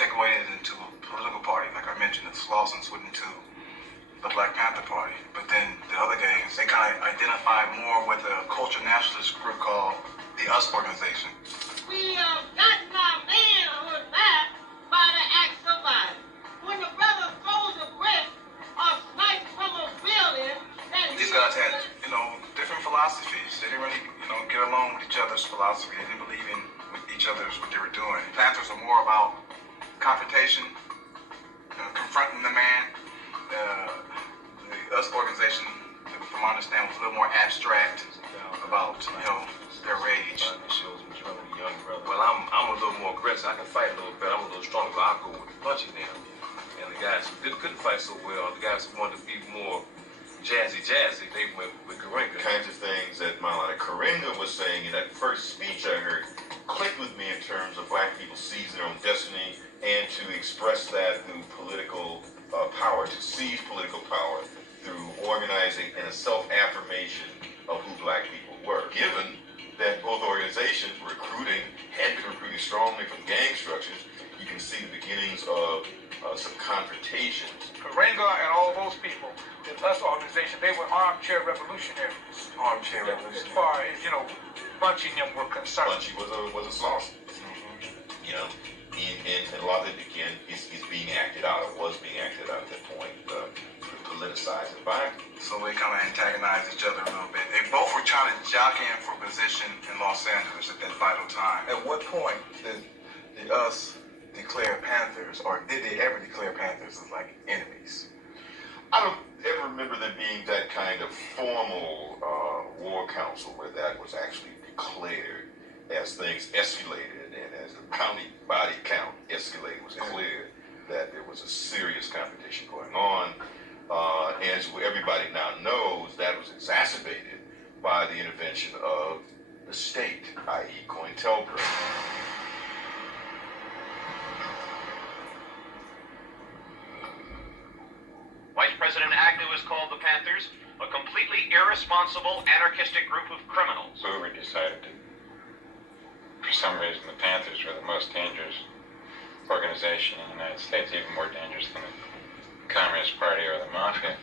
segued into a political party, like I mentioned, the Slauson went into the Black Panther Party. But then the other gangs, they kind of identified more with a culture nationalist group called the US organization. We have gotten our manhood back by the acts of violence. When the brother throws a brick or snipes from a building, these guys had, different philosophies. They didn't really, get along with each other's philosophy. They didn't believe in each other's what they were doing. Panthers are more about confrontation, confronting the man. The US organization, from my understanding, was a little more abstract about, their rage. Well, I'm a little more aggressive. I can fight a little better. I'm a little stronger, but I'll go with punching them. And the guys who couldn't fight so well, the guys who wanted to be more jazzy, they went with KARANGA. Kinds of things that Maulana KARANGA was saying in that first speech I heard clicked with me in terms of black people seize their own destiny and to express that through political power, to seize political power through organizing and a self-affirmation of who black people were. Given that both organizations were had been recruiting strongly from gang structures, you can see the beginnings of some confrontations. KARANGA and all those people, the US organization, they were armchair revolutionaries. Armchair revolutionaries. As far as, Bunchy and them were concerned. Bunchy was a Slauson. And a lot of it, again, is being acted out, or was being acted out at that point, the politicized environment. So they kind of antagonized each other a little bit. They both were trying to jockey for position in Los Angeles at that vital time. At what point did US declare Panthers, or did they ever declare Panthers as like enemies? I don't ever remember there being that kind of formal war council where that was actually declared. As things escalated and as the body count escalated, it was clear that there was a serious competition going on. As everybody now knows, that was exacerbated by the intervention of the state, i.e. COINTELPRO. Vice President Agnew has called the Panthers a completely irresponsible, anarchistic group of criminals. Hoover decided to, for some reason, the Panthers were the most dangerous organization in the United States, even more dangerous than the Communist Party or the Mafia.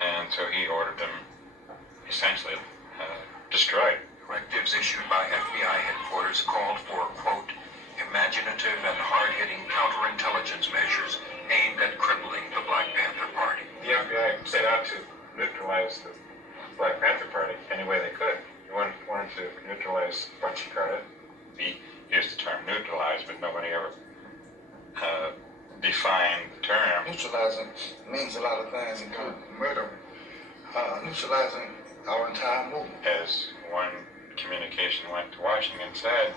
And so he ordered them essentially destroyed. Directives issued by FBI headquarters called for, quote, imaginative and hard-hitting counterintelligence measures aimed at crippling the Black Panther Party. The FBI set out to neutralize the Black Panther Party any way they could. You wanted to neutralize Bunchy Carter. He used the term neutralize, but nobody ever defined the term. Neutralizing means a lot of things, including murder. Neutralizing our entire movement. As one communication went to Washington said,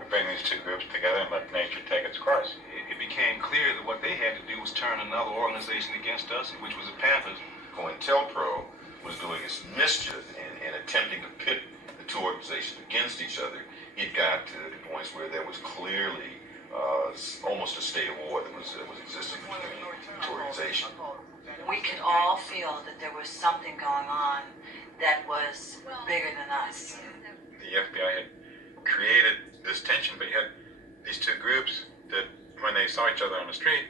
we bring these two groups together and let nature take its course. It became clear that what they had to do was turn another organization against us, which was the Panthers. COINTELPRO was doing its mischief and attempting to pit the two organizations against each other. It got to the points where there was clearly almost a state of war that was existing between the two organizations. We could all feel that there was something going on that was bigger than us. The FBI had created this tension, but you had these two groups that, when they saw each other on the street,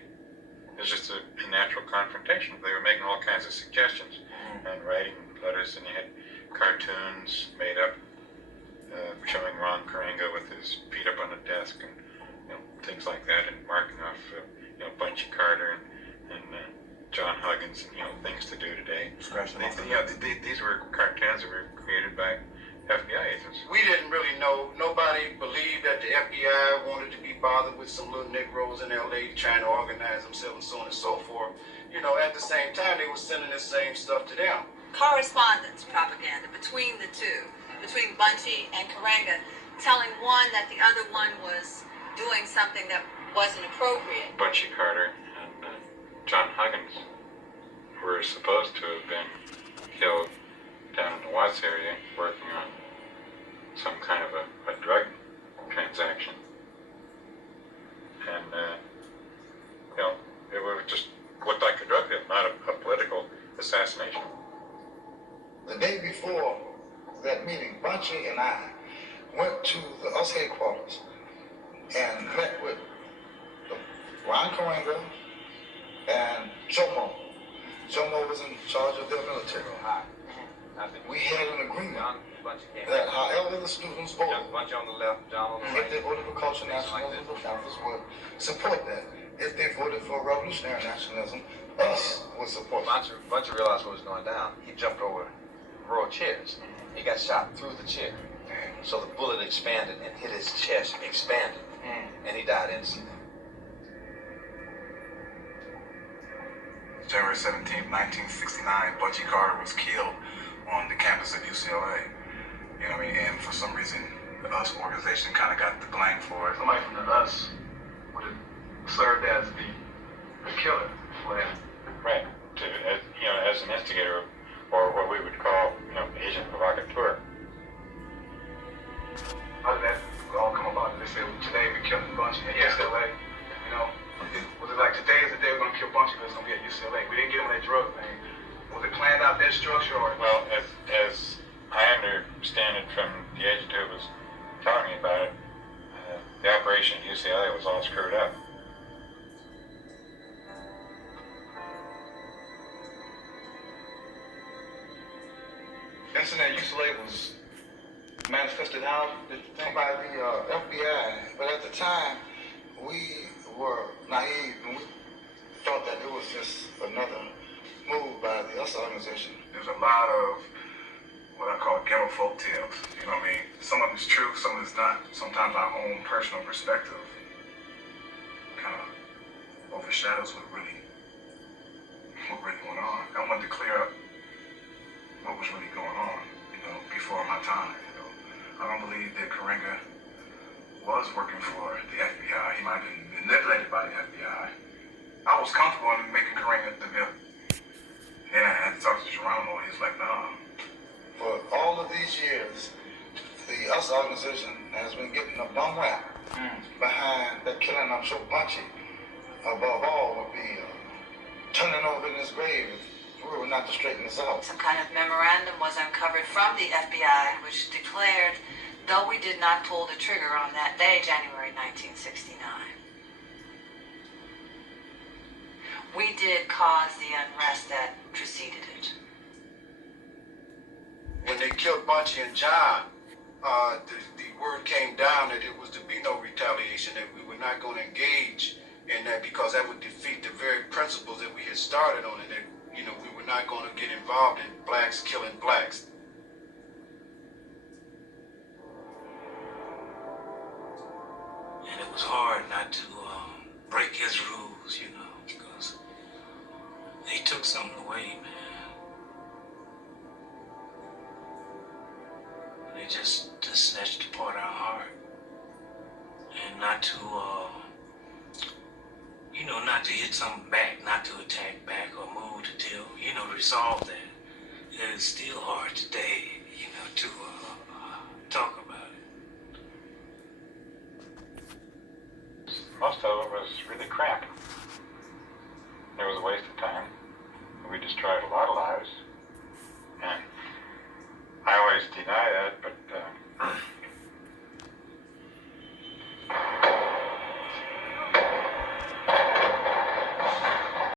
it was just a natural confrontation. They were making all kinds of suggestions and writing letters, and you had cartoons made up showing Ron KARANGA with his feet up on the desk and things like that, and marking off Bunchy Carter and John Huggins and things to do today. These were cartoons that were created by FBI agents. We didn't really know. Nobody believed that the FBI wanted to be bothered with some little Negroes in LA trying to organize themselves and so on and so forth. At the same time, they were sending the same stuff to them. Correspondence propaganda between the two, between Bunchy and KARANGA, telling one that the other one was doing something that wasn't appropriate. Bunchy Carter and John Huggins were supposed to have been killed down in the Watts area working on some kind of a drug transaction. And, it would just looked like a drug deal, not a political assassination. The day before that meeting, Bunchy and I went to the US headquarters and met with Karanga and Jomo. Jomo was in charge of their military. We had an agreement that however the students voted, if they voted for cultural nationalism, the Panthers would support that. If they voted for revolutionary nationalism, us would support that. Once you realized what was going down, he jumped over a row of chairs. He got shot through the chair. So the bullet expanded and hit his chest, expanded, and he died instantly. January 17th, 1969, Bunchy Carter was killed on the campus of UCLA. You know what I mean? And for some reason, the US organization kind of got the blame for it. Somebody from the US would have served as the killer. Right. As an instigator, or what we would call, agent provocateur. How did that all come about? Did they say, today we're killing Bunchy at UCLA? Was it like, today is the day we're going to kill Bunchy because it's going to be at UCLA? We didn't get him that drug thing. Was it planned out, that structure? Or? Well, as I understand it from the agent who was telling me about it, the operation at UCLA was all screwed up. Incident at UCLA was manifested how? By the FBI, but at the time, we were naive and we thought that it was just another move by the US organization. There's a lot of what I call ghetto folk tales. You know what I mean? Some of it's true, some of it's not. Sometimes our own personal perspective kind of overshadows what really went on. I wanted to clear up what was really going on, before my time. I don't believe that Karanga was working for the FBI. He might have been manipulated by the FBI. I was comfortable in making Karanga the villain. Then I had to talk to Geronimo. He was like, nah. For all of these years, the US organization has been getting a bum rap behind that killing. I'm sure Bunchy, above all, would be turning over in his grave if we were not to straighten this out. Some kind of memorandum was uncovered from the FBI, which declared, though we did not pull the trigger on that day, January 1969, we did cause the unrest that preceded it. When they killed Bunchy and John, the word came down that it was to be no retaliation, that we were not going to engage in that because that would defeat the very principles that we had started on, and that we were not going to get involved in blacks killing blacks. And it was hard not to break his rules, because they took something away, man. They just snatched apart our heart. And not to, not to hit something back, not to attack back or move to deal, resolve that. It is still hard today, to talk about it. Most of it was really crap. It was a waste of time. We destroyed a lot of lives.